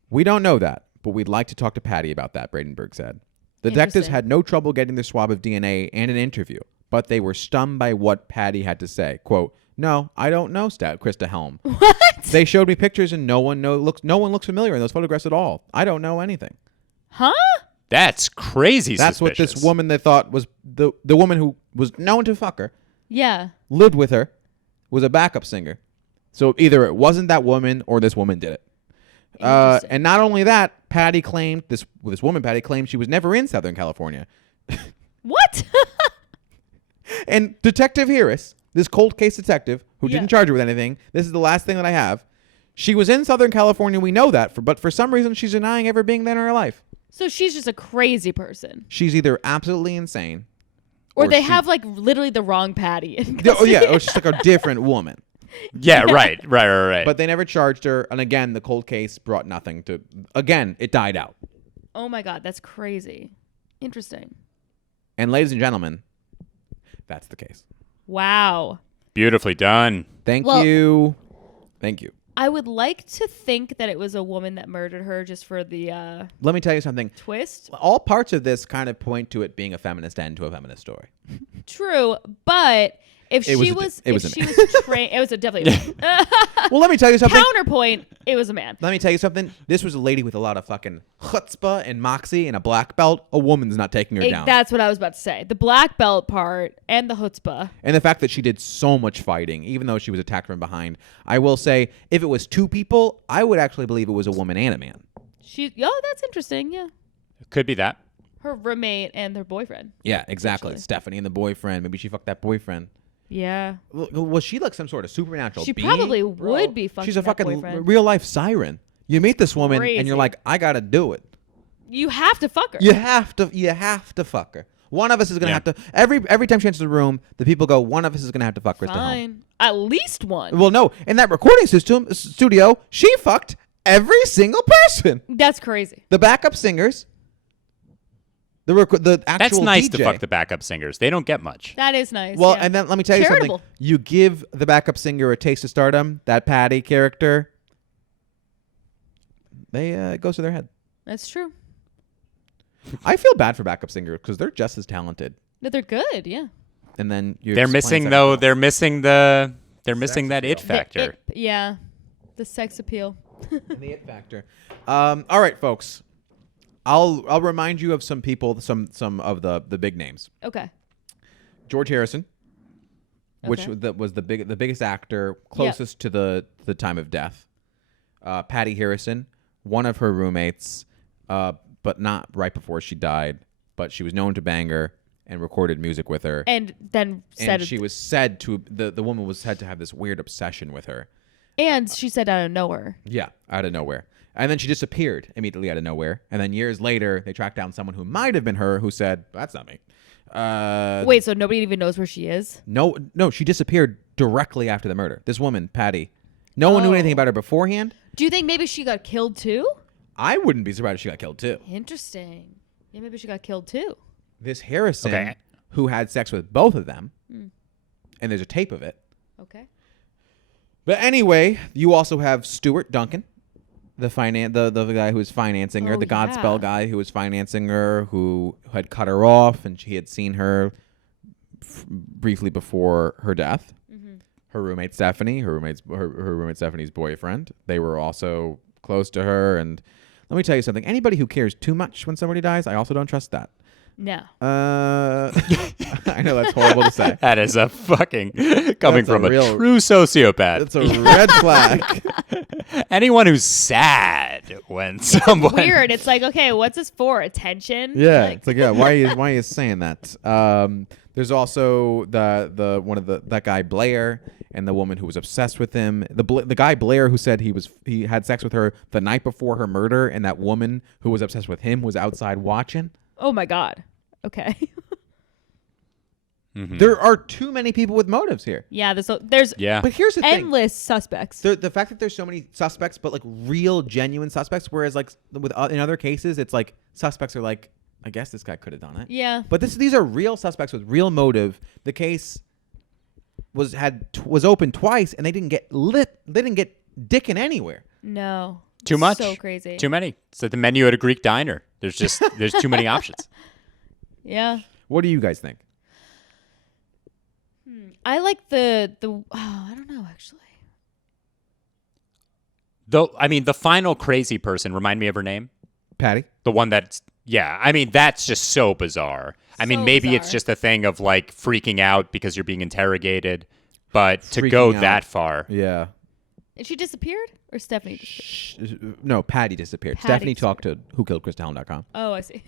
We don't know that, but we'd like to talk to Patty about that, Bradenberg said. The detectives had no trouble getting their swab of DNA and an interview, but they were stunned by what Patty had to say. Quote, no, I don't know, Christa Helm. What? They showed me pictures and no one looks familiar in those photographs at all. I don't know anything. Huh? That's crazy. That's suspicious. what this woman they thought was the woman who was known to fuck her. Yeah. Lived with her, was a backup singer. So either it wasn't that woman or this woman did it. And not only that, Patty claimed this woman she was never in Southern California. What? And Detective Harris, this cold case detective who didn't charge her with anything, this is the last thing that I have. She was in Southern California, we know that, but for some reason she's denying ever being there in her life. So she's just a crazy person. She's either absolutely insane, or they have like literally the wrong Patty. Oh yeah, or she's like a different woman. Yeah, right. But they never charged her, and again, the cold case brought nothing to. Again, it died out. Oh my God, that's crazy. Interesting. And ladies and gentlemen, that's the case. Wow. Beautifully done. Thank you. I would like to think that it was a woman that murdered her just for the Let me tell you something. twist. All parts of this kind of point to it being a feminist end to a feminist story. True, but if she was trained, it was definitely. Well, let me tell you something. Counterpoint, it was a man. Let me tell you something. This was a lady with a lot of fucking chutzpah and moxie and a black belt. A woman's not taking her down. That's what I was about to say. The black belt part and the chutzpah. And the fact that she did so much fighting, even though she was attacked from behind. I will say, if it was two people, I would actually believe it was a woman and a man. That's interesting. Yeah. Could be that. Her roommate and their boyfriend. Yeah, exactly. Stephanie and the boyfriend. Maybe she fucked that boyfriend. Yeah. Was she like some sort of supernatural being? She being? probably would be fucking. She's a fucking boyfriend. real life siren. You meet this woman Crazy. and you're like, I gotta do it. You have to fuck her. You have to fuck her. One of us is gonna have to. Every time she enters the room, the people go, one of us is gonna have to fuck Krista Helm. Fine. At least one. Well, no. In that recording studio, she fucked every single person. That's crazy. The backup singers. The actual That's nice DJ. to fuck the backup singers. They don't get much. That is nice. Well, yeah. and then let me tell you Charitable. something. You give the backup singer a taste of stardom, that Patty character, it goes to their head. That's true. I feel bad for backup singers because they're just as talented. No, they're good. Yeah. And then They're missing though. They're missing that it factor. Yeah. The sex appeal. The it factor. All right, folks. I'll remind you of some people, some of the big names. Okay. George Harrison, which Okay. was the biggest actor closest to the time of death. Patty Harrison, one of her roommates, but not right before she died. But she was known to bang her and recorded music with her. And then said. And she was said to the woman was said to have this weird obsession with her. And she said out of nowhere. Yeah, out of nowhere. And then she disappeared immediately out of nowhere. And then years later, they tracked down someone who might have been her who said, that's not me. Wait, so nobody even knows where she is? No, she disappeared directly after the murder. This woman, Patty. No one knew anything about her beforehand. Do you think maybe she got killed too? I wouldn't be surprised if she got killed too. Interesting. Yeah, maybe she got killed too. This Harrison, who had sex with both of them, and there's a tape of it. Okay. But anyway, you also have Stuart Duncan, the guy who was financing her, the Godspell guy who was financing her, who had cut her off, and he had seen her briefly before her death. Her roommate Stephanie, her roommate Stephanie's boyfriend, they were also close to her. And let me tell you something: anybody who cares too much when somebody dies, I also don't trust that. No. I know that's horrible to say. That is a fucking coming from a true sociopath. That's a red flag. Anyone who's sad when someone Weird. It's like, okay, what's this for? Attention? Yeah, it's like, yeah. Why are you saying that? There's also that guy Blair and the woman who was obsessed with him. The guy Blair who said he had sex with her the night before her murder, and that woman who was obsessed with him was outside watching. Oh my God. Okay. There are too many people with motives here. Yeah, there's But here's the thing. endless suspects. The fact that there's so many suspects, but like real, genuine suspects, whereas like in other cases, it's like suspects are like, I guess this guy could have done it. Yeah. But these are real suspects with real motive. The case was open twice, and they didn't get lit. They didn't get dicking anywhere. No. Too much. So crazy. Too many. It's like the menu at a Greek diner. There's too many options. Yeah. What do you guys think? I like the I don't know actually. The final crazy person, remind me of her name? Patty? The one that's that's just so bizarre. Maybe it's just a thing of like freaking out because you're being interrogated, but to go that far. Yeah. And she disappeared? Or Stephanie disappeared? No, Patty disappeared. Stephanie talked to whokilledchristahelm.com. Oh, I see.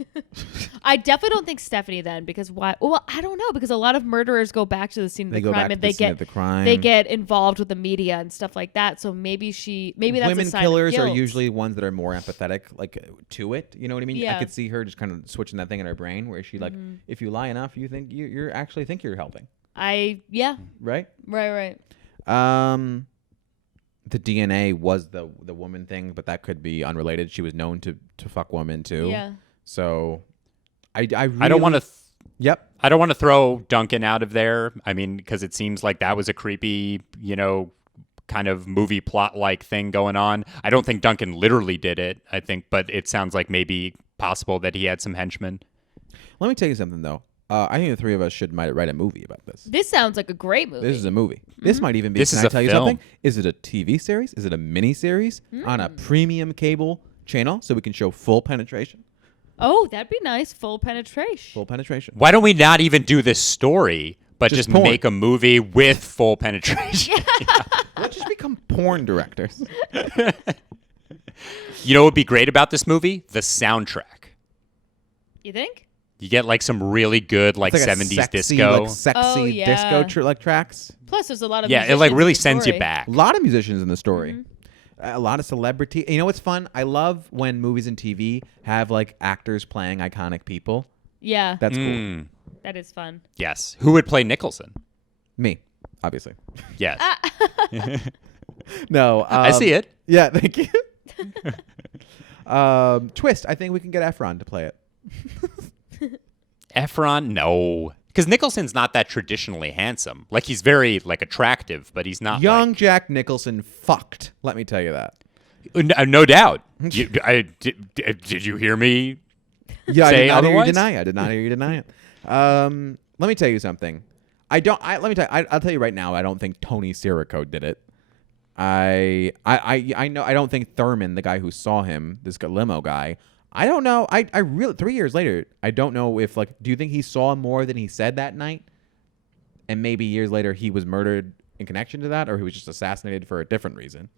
I definitely don't think Stephanie then, because why? Well, I don't know, because a lot of murderers go back to the scene of the crime and they get involved with the media and stuff like that. So maybe that's women a sign killers of guilt. are usually ones that are more empathetic, like to it. You know what I mean? Yeah. I could see her just kind of switching that thing in her brain, where she like, if you lie enough, you think you actually think you're helping. Yeah. Right. Right. The DNA was the woman thing, but that could be unrelated. She was known to fuck women too. Yeah. So I really, I don't want to. Yep. I don't want to throw Duncan out of there. Because it seems like that was a creepy, kind of movie plot like thing going on. I don't think Duncan literally did it. But it sounds like maybe possible that he had some henchmen. Let me tell you something though. I think the three of us might write a movie about this. This sounds like a great movie. This is a movie. This might even be. This can is I a tell you film. something? Is it a TV series? Is it a mini series on a premium cable channel so we can show full penetration? Oh, that'd be nice. Full penetration. Full penetration. Why don't we not even do this story, but just porn. make a movie with full penetration? Let's just become porn directors. You know what would be great about this movie? The soundtrack. You think? You get like some really good like It's like 70s sexy, disco. like sexy Oh, yeah. disco tracks. Plus, there's a lot of Yeah, it like musicians really in the sends you story. back. A lot of musicians in the story. A lot of celebrity. You know what's fun? I love when movies and TV have like actors playing iconic people. Yeah, That's cool. that is fun. Yes. Who would play Nicholson? Me, obviously. Yes. No, I see it. Yeah, thank you. Twist. I think we can get Efron to play it. Efron? No. Because Nicholson's not that traditionally handsome. Like, he's very, like, attractive, but he's not, Young Jack Nicholson fucked. Let me tell you that. No doubt. Did you hear me Yeah, say I did not hear you otherwise? deny it. I did not hear you deny it. Let me tell you something. I'll tell you right now, I don't think Tony Sirico did it. I know. I don't think Thurman, the guy who saw him, this limo guy, I don't know. I really 3 years later, I don't know if do you think he saw more than he said that night? And maybe years later he was murdered in connection to that, or he was just assassinated for a different reason.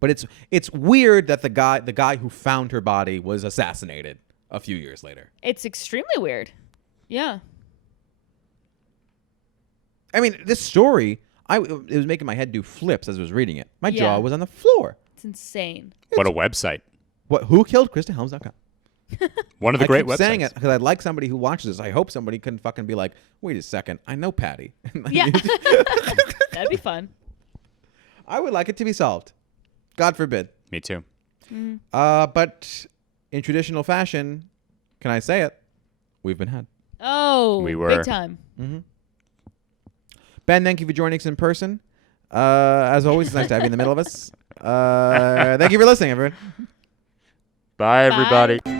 But it's weird that the guy who found her body was assassinated a few years later. It's extremely weird. Yeah. I mean, this story, it was making my head do flips as I was reading it. My Yeah. jaw was on the floor. It's insane. What a website. Who killed KristaHelms.com? One of the great keep websites. saying it because I'd like somebody who watches this. I hope somebody can fucking be like, wait a second, I know Patty. Yeah. That'd be fun. I would like it to be solved. God forbid. Me too. But in traditional fashion, can I say it? We've been had. Oh, We were. big time. Ben, thank you for joining us in person. As always, it's nice to have you in the middle of us. Thank you for listening, everyone. Bye, Bye. everybody.